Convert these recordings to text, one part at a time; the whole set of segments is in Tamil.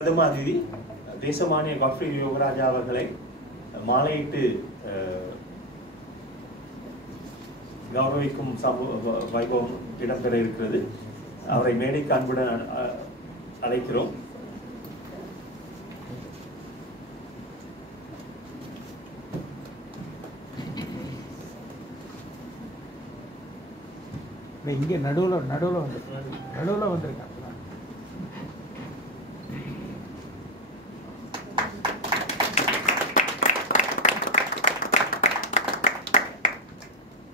மாதிரி தேசமானிய காஃபி யோகராஜா அவர்களை மாலையிட்டு கௌரவிக்கும் வைபவம் இடம்பெற இருக்கிறது. அவரை மேடைக்கு அன்புடன் அழைக்கிறோம். இங்கே நடுவில் வந்திருக்காங்க.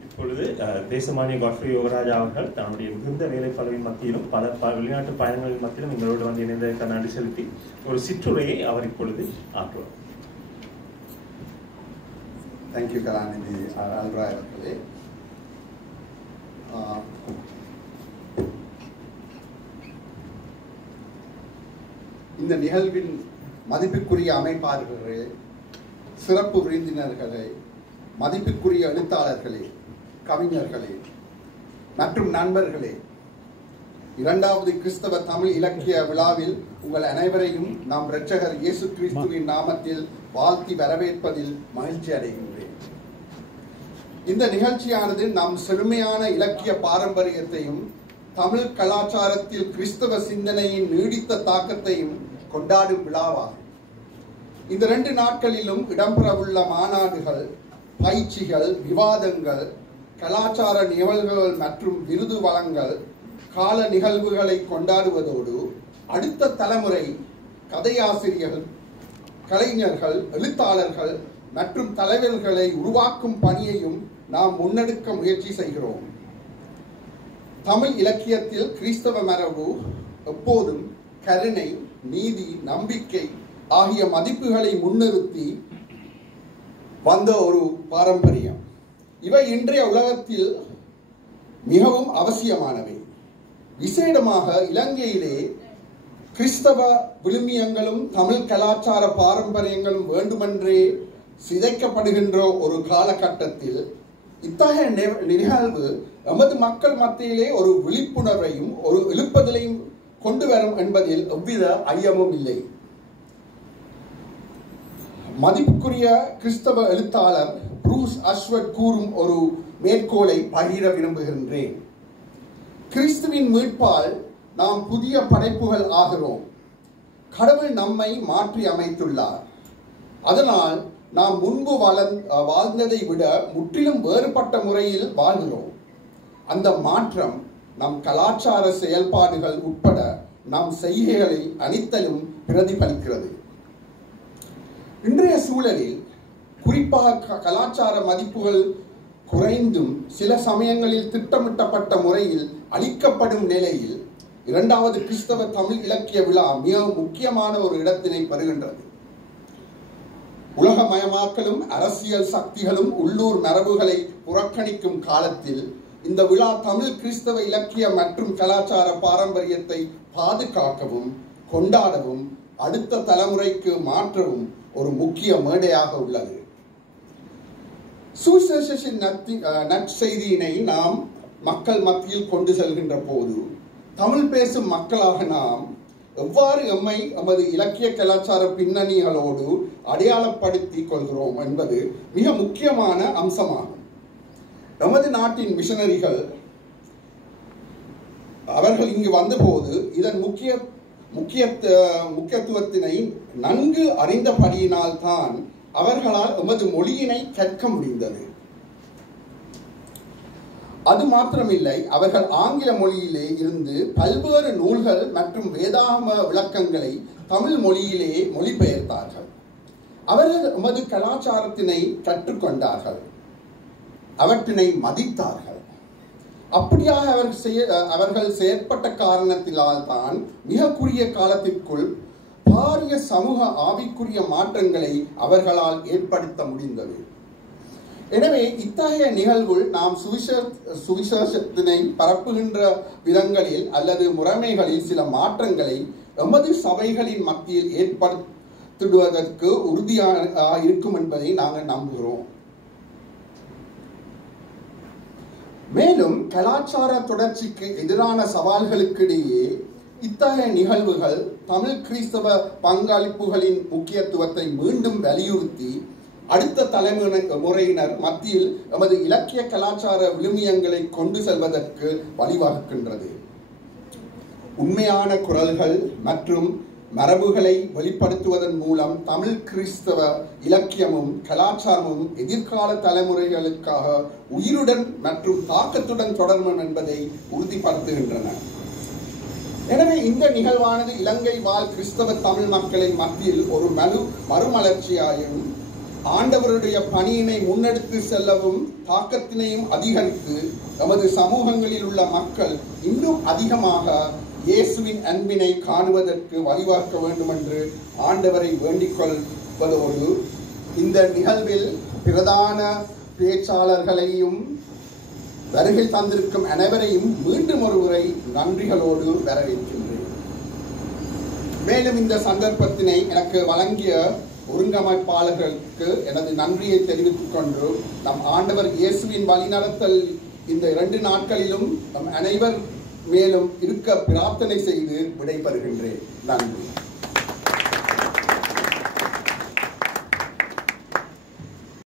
இப்பொழுது தேசமானிய காஃபி யோகராஜா அவர்கள் தன்னுடைய மிகுந்த வேலைப்பளவின் மத்தியிலும் பல வெளிநாட்டு பயணங்களின் மத்தியிலும் எங்களோடு வந்து இணைந்த நன்றி செலுத்தி ஒரு சிற்றுரையை அவர் இப்பொழுது ஆற்றுவார். தேங்க்யூ கலாநிதி அல்ராய் அவர்களே. இந்த நிகழ்வின் மதிப்புக்குரிய அமைப்பாளர்களே, சிறப்பு விருந்தினர்களே, மதிப்புக்குரிய எழுத்தாளர்களே, கவிஞர்களே மற்றும் நண்பர்களே, இரண்டாவது கிறிஸ்தவ தமிழ் இலக்கிய விழாவில் உங்கள் அனைவரையும் நாம் இரட்சகர் இயேசு கிறிஸ்துவின் நாமத்தில் வாழ்த்தி வரவேற்பதில் மகிழ்ச்சி அடைகின்றேன். இந்த நிகழ்ச்சியானது நம் செழுமையான இலக்கிய பாரம்பரியத்தையும் தமிழ் கலாச்சாரத்தில் கிறிஸ்தவ சிந்தனையின் நீடித்த தாக்கத்தையும் கொண்டாடும் விழாவாகும். இந்த 2 நாட்களிலும் இடம்பெறவுள்ள மாநாடுகள், பயிற்சிகள், விவாதங்கள், கலாச்சார நிகழ்வுகள் மற்றும் விருது வழங்கல் கால நிகழ்வுகளை கொண்டாடுவதோடு அடுத்த தலைமுறை கதையாசிரியர்கள், கலைஞர்கள், எழுத்தாளர்கள் மற்றும் தலைவர்களை உருவாக்கும் பணியையும் நாம் முன்னெடுக்க முயற்சி செய்கிறோம். தமிழ் இலக்கியத்தில் கிறிஸ்தவ மரபு எப்போதும் கருணை, நீதி, நம்பிக்கை ஆகிய மதிப்புகளை முன்னிறுத்தி வந்த ஒரு பாரம்பரியம். இவை இன்றைய உலகத்தில் மிகவும் அவசியமானவை. விசேடமாக இலங்கையிலே கிறிஸ்தவ விழுமியங்களும் தமிழ் கலாச்சார பாரம்பரியங்களும் வேண்டுமென்றே சிதைக்கப்படுகின்ற ஒரு காலகட்டத்தில் இத்தகைய நிகழ்வு எமது மக்கள் மத்தியிலே ஒரு விழிப்புணர்வையும் ஒரு எழுப்புதலையும் கொண்டு வரும் என்பதில் எவ்வித ஐயமும் இல்லை. மதிப்புக்குரிய கிறிஸ்தவ எழுத்தாளர் ப்ரூஸ் அஷ்வர்ட் கூறும் ஒரு மேற்கோளை பகிர விரும்புகின்றேன். கிறிஸ்துவின் மீட்பால் நாம் புதிய படைப்புகள் ஆகிறோம். கடவுள் நம்மை மாற்றி அமைத்துள்ளார். அதனால் நாம் முன்பு வாழ்ந்ததை விட முற்றிலும் வேறுபட்ட முறையில் வாழ்கிறோம். அந்த மாற்றம் நம் கலாச்சார செயல்பாடுகள் உட்பட நம் செய்கைகளில் அனைத்திலும் பிரதிபலிக்கிறது. இன்றைய சூழலில் குறிப்பாக கலாச்சார மதிப்புகள் குறைந்தும் சில சமயங்களில் திட்டமிட்டப்பட்ட முறையில் அளிக்கப்படும் நிலையில் இரண்டாவது கிறிஸ்தவ தமிழ் இலக்கிய விழா மிக முக்கியமான ஒரு இடத்தினை பெறுகின்றது. உலகமயமாக்கலும் அரசியல் சக்திகளும் உள்ளூர் மரபுகளை புறக்கணிக்கும் காலத்தில் இந்த விழா தமிழ் கிறிஸ்தவ இலக்கிய மற்றும் கலாச்சார பாரம்பரியத்தை பாதுகாக்கவும் கொண்டாடவும் அடுத்த தலைமுறைக்கு மாற்றவும் ஒரு முக்கிய மேடையாக உள்ளது. சுவிசேஷத்தின் நற்செய்தியினை நாம் மக்கள் மத்தியில் கொண்டு செல்கின்ற போது தமிழ் பேசும் மக்களாக நாம் எவ்வாறு எம்மை எமது இலக்கிய கலாச்சார பின்னணிகளோடு அடையாளப்படுத்திக் கொள்கிறோம் என்பது மிக முக்கியமான அம்சமாகும். நமது நாட்டின் மிஷனரிகள் அவர்கள் இங்கு வந்தபோது இதன் முக்கியத்துவத்தினை நன்கு அறிந்தபடியினால் தான் அவர்களால் எமது மொழியினை கற்க முடிந்தது. அது மாத்திரமில்லை, அவர்கள் ஆங்கில மொழியிலே இருந்து பல்வேறு நூல்கள் மற்றும் வேதாகம விளக்கங்களை தமிழ் மொழியிலே மொழிபெயர்த்தார்கள். அவர்கள் எமது கலாச்சாரத்தினை கற்றுக்கொண்டார்கள், அவற்றினை மதித்தார்கள். அப்படியாக அவர்கள் செயற்பட்ட காரணத்தினால் தான் மிக குறுகிய காலத்திற்குள் பாரிய சமூக ஆவிக்குரிய மாற்றங்களை அவர்களால் ஏற்படுத்த முடிந்தது. எனவே இத்தகைய நிகழ்வுள் நாம் சுவிசேஷத்தினை பரப்புகின்ற விதங்களில் அல்லது முறைமைகளில் சில மாற்றங்களை எமது சபைகளின் மத்தியில் ஏற்படுத்துவதற்கு உறுதியாக இருக்கும் என்பதை நாங்கள் நம்புகிறோம். மேலும் கலாச்சார தொடர்ச்சிக்கு எதிரான சவால்களுக்கிடையே இத்தகைய நிகழ்வுகள் தமிழ் கிறிஸ்தவ பங்களிப்புகளின் முக்கியத்துவத்தை மீண்டும் வலியுறுத்தி அடுத்த தலைமுறையினர் மத்தியில் எமது இலக்கிய கலாச்சார விழுமியங்களை கொண்டு செல்வதற்கு வழிவகுக்கின்றது. உண்மையான குரல்கள் மற்றும் மரபுகளை வெளிப்படுத்துவதன் மூலம் தமிழ் கிறிஸ்தவ இலக்கியமும் கலாச்சாரமும் எதிர்கால தலைமுறைகளுக்காக உயிருடன் மற்றும் தாக்கத்துடன் தொடரும் என்பதை உறுதிப்படுத்துகின்றன. எனவே இந்த நிகழ்வானது இலங்கை வாழ் கிறிஸ்தவ தமிழ் மக்களின் மத்தியில் ஒரு மறுமலர்ச்சியாயும் ஆண்டவருடைய பணியினை முன்னெடுத்து செல்லவும் தாக்கத்தினையும் அதிகரித்து நமது சமூகங்களில் உள்ள மக்கள் இன்னும் அதிகமாக இயேசுவின் அன்பினை காணுவதற்கு வழிவகுக்க வேண்டும் என்று ஆண்டவரை வேண்டிக் கொள்வதோடு இந்த நிகழ்வில் பிரதான பேச்சாளர்களையும் வருகை தந்திருக்கும் அனைவரையும் மீண்டும் ஒரு முறை நன்றிகளோடு வரவேற்கின்றேன். மேலும் இந்த சந்தர்ப்பத்தினை எனக்கு வழங்கிய ஒருங்கமைப்பாளர்களுக்கு எனது நன்றியை தெரிவித்துக் கொண்டு நம் ஆண்டவர் இயேசுவின் வழிநடத்தல் இந்த 2 நாட்களிலும் நம் அனைவர் மேலும் இருக்க பிரார்த்தனை செய்து விடைபெறுகின்றேன். நன்றி.